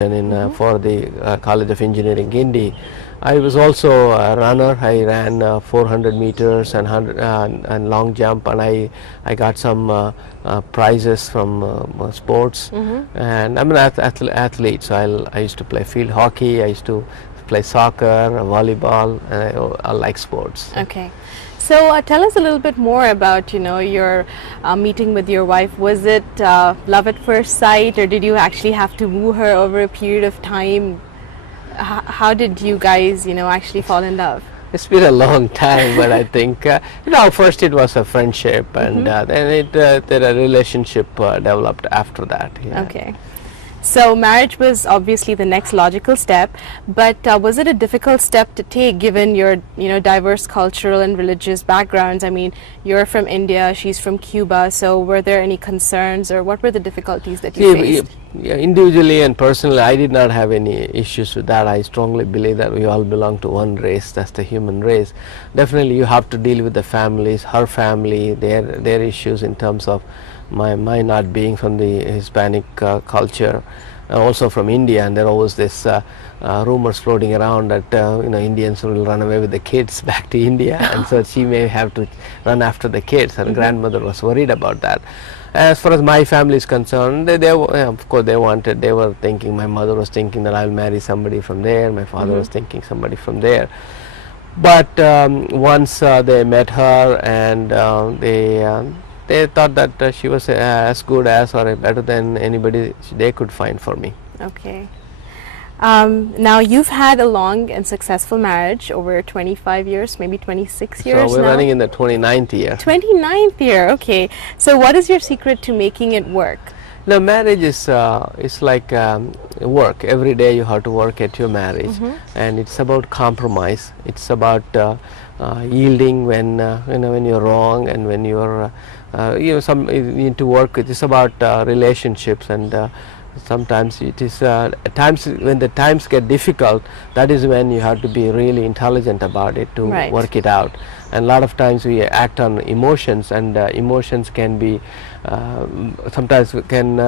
in for the College of Engineering Guindy. I was also a runner. I ran 400 meters and 100 and long jump, and I got some prizes from sports. And I'm an athlete, so I used to play field hockey. I used to play soccer, volleyball, and I like sports. Okay. So tell us a little bit more about, your meeting with your wife. Was it love at first sight, or did you actually have to woo her over a period of time? How did you guys, actually fall in love? It's been a long time, but I think, first it was a friendship, and then a relationship developed after that. Yeah. Okay. So marriage was obviously the next logical step, but was it a difficult step to take given your diverse cultural and religious backgrounds? I mean, you're from India, she's from Cuba, so were there any concerns, or what were the difficulties that you faced? Yeah, individually and personally, I did not have any issues with that. I strongly believe that we all belong to one race, that's the human race. Definitely you have to deal with the families, her family, their issues in terms of my not being from the Hispanic culture, also from India, and there was this rumors floating around that Indians will run away with the kids back to India, and so she may have to run after the kids. Her grandmother was worried about that. As far as my family is concerned, of course they were thinking, my mother was thinking that I'll marry somebody from there, my father was thinking somebody from there. But once they met her, and they thought that she was as good as or better than anybody they could find for me. Okay. Now you've had a long and successful marriage over 25 years, maybe 26 years So we're now. running in the 29th year. 29th year, okay. So what is your secret to making it work? No, marriage is like work. Every day you have to work at your marriage, and it's about compromise. It's about yielding when you're wrong, and when you're you need to work with. It's about relationships, and sometimes it is times when the times get difficult, that is when you have to be really intelligent about it to work it out. And a lot of times we act on emotions, and emotions can be sometimes can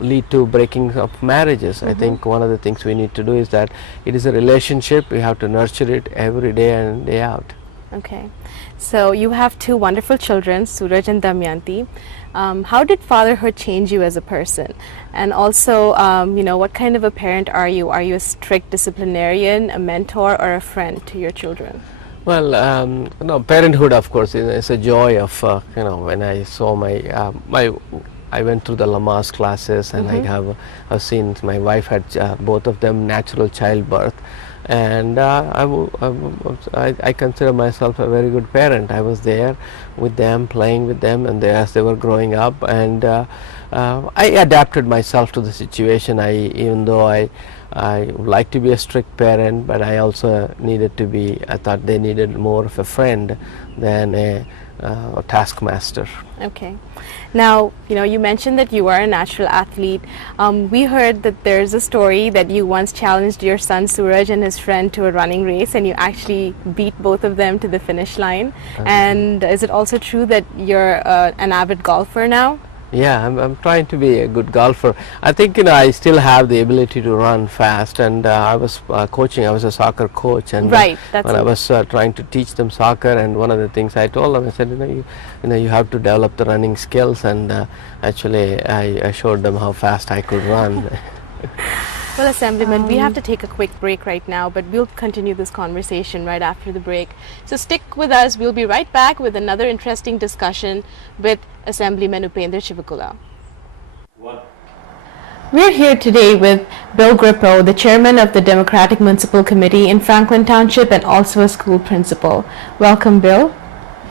lead to breaking of marriages. I think one of the things we need to do is that it is a relationship. We have to nurture it every day and day out. Okay. So you have two wonderful children, Suraj and Damyanti. How did fatherhood change you as a person? And also, what kind of a parent are you? Are you a strict disciplinarian, a mentor, or a friend to your children? Well, parenthood, of course, is a joy of, when I saw I went through the Lamaze classes, and I have seen my wife had both of them natural childbirth. And I consider myself a very good parent. I was there with them, playing with them, and as they were growing up, and I adapted myself to the situation. Even though I would like to be a strict parent, but I also needed to be. I thought they needed more of a friend than a taskmaster. Okay. Now, you mentioned that you are a natural athlete. We heard that there's a story that you once challenged your son Suraj and his friend to a running race, and you actually beat both of them to the finish line. And is it also true that you're an avid golfer now? Yeah, I'm trying to be a good golfer. I think I still have the ability to run fast, and I was coaching. I was a soccer coach, and when I was trying to teach them soccer, and one of the things I told them, I said, you have to develop the running skills, and actually I showed them how fast I could run. Well, Assemblyman, we have to take a quick break right now, but we'll continue this conversation right after the break. So stick with us. We'll be right back with another interesting discussion with Assemblyman Upendra Chivukula. We're here today with Bill Grippo, the chairman of the Democratic Municipal Committee in Franklin Township and also a school principal. Welcome, Bill.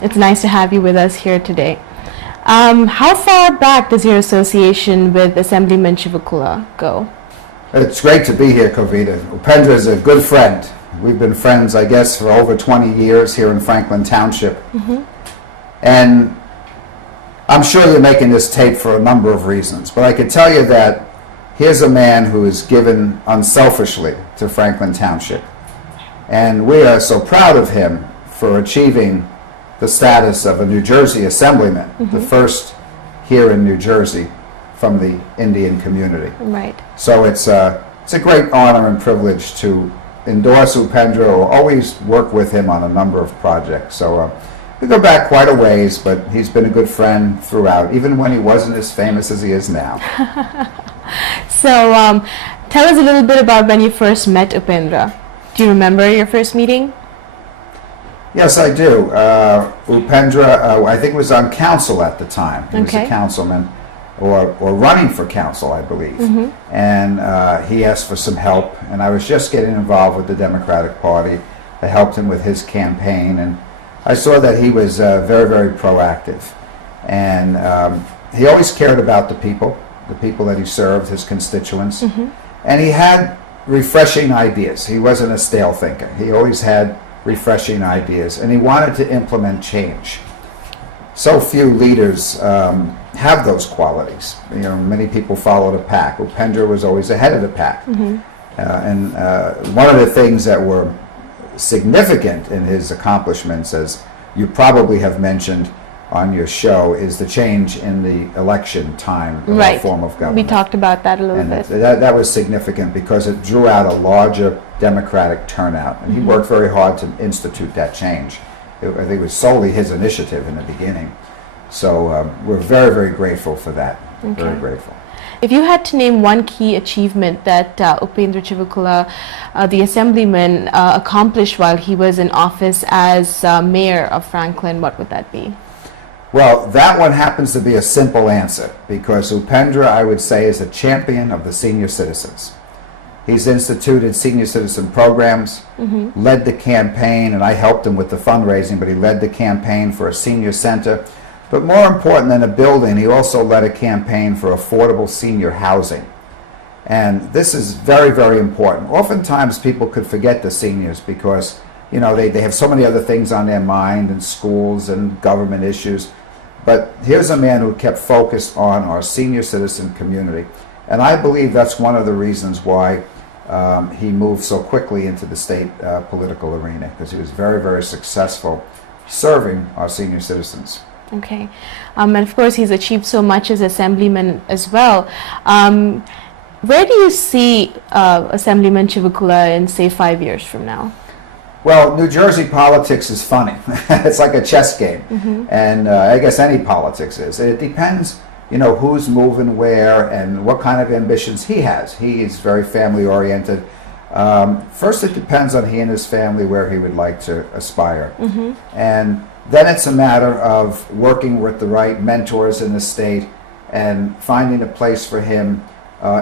It's nice to have you with us here today. How far back does your association with Assemblyman Chivukula go? It's great to be here, Kavitha. Upendra is a good friend. We've been friends, I guess, for over 20 years here in Franklin Township. And I'm sure you're making this tape for a number of reasons, but I can tell you that here's a man who is given unselfishly to Franklin Township. And we are so proud of him for achieving the status of a New Jersey Assemblyman, the first here in New Jersey from the Indian community. Right. So it's it's a great honor and privilege to endorse Upendra or always work with him on a number of projects. So we go back quite a ways, but he's been a good friend throughout, even when he wasn't as famous as he is now. So tell us a little bit about when you first met Upendra. Do you remember your first meeting? Yes, I do. Upendra, I think, was on council at the time. He was a councilman, or running for council, I believe. And he asked for some help, and I was just getting involved with the Democratic Party. I helped him with his campaign, and I saw that he was very, very proactive. And he always cared about the people that he served, his constituents. And he had refreshing ideas. He wasn't a stale thinker. He always had refreshing ideas, and he wanted to implement change. So few leaders have those qualities. You know, many people follow the pack. Upendra was always ahead of the pack. And one of the things that were significant in his accomplishments, as you probably have mentioned on your show, is the change in the election time of our form of government. We talked about that a little bit. That was significant because it drew out a larger democratic turnout, and he worked very hard to institute that change. I think it was solely his initiative in the beginning. So we're very, very grateful for that. Very grateful. If you had to name one key achievement that Upendra Chivukula, the Assemblyman, accomplished while he was in office as mayor of Franklin, what would that be? Well, that one happens to be a simple answer, because Upendra, I would say, is a champion of the senior citizens. He's instituted senior citizen programs, led the campaign, and I helped him with the fundraising, but he led the campaign for a senior center. But more important than a building, he also led a campaign for affordable senior housing. And this is very, very important. Oftentimes people could forget the seniors because, you know, they have so many other things on their mind, and schools and government issues. But here's a man who kept focused on our senior citizen community. And I believe that's one of the reasons why he moved so quickly into the state political arena, because he was very, very successful serving our senior citizens. Okay. And of course, he's achieved so much as Assemblyman as well. Where do you see Assemblyman Chivukula in, say, 5 years from now? Well, New Jersey politics is funny. It's like a chess game. And I guess any politics is. It depends, you know, who's moving where and what kind of ambitions he has. He is very family-oriented. First, it depends on he and his family where he would like to aspire. And then it's a matter of working with the right mentors in the state and finding a place for him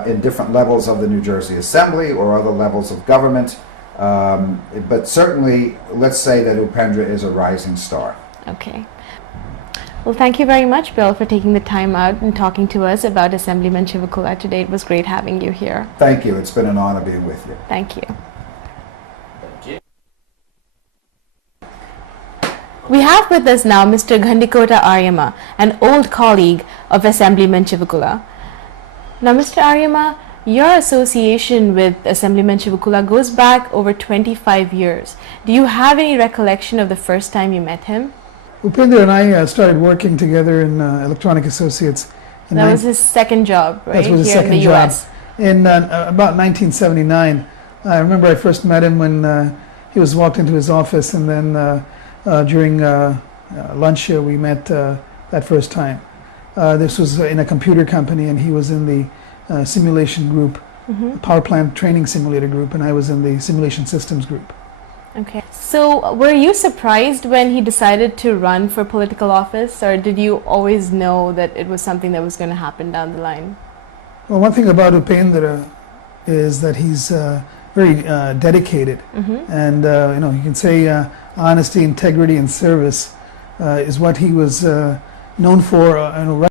in different levels of the New Jersey Assembly or other levels of government. But certainly, let's say that Upendra is a rising star. Okay. Well, thank you very much, Bill, for taking the time out and talking to us about Assemblyman Chivukula today. It was great having you here. Thank you. It's been an honor being with you. Thank you. We have with us now Mr. Ghandikota Aryama, an old colleague of Assemblyman Chivukula. Now, Mr. Aryama, your association with Assemblyman Chivukula goes back over 25 years. Do you have any recollection of the first time you met him? Upendra and I started working together in Electronic Associates. That was his second job, right? That was his second job. In about 1979. I remember I first met him when he was walked into his office, and then during lunch we met that first time. This was in a computer company, and he was in the simulation group, power plant training simulator group, and I was in the simulation systems group. Okay. So were you surprised when he decided to run for political office, or did you always know that it was something that was going to happen down the line? Well, one thing about Upendra is that he's very dedicated, and you know, you can say honesty, integrity, and service is what he was known for.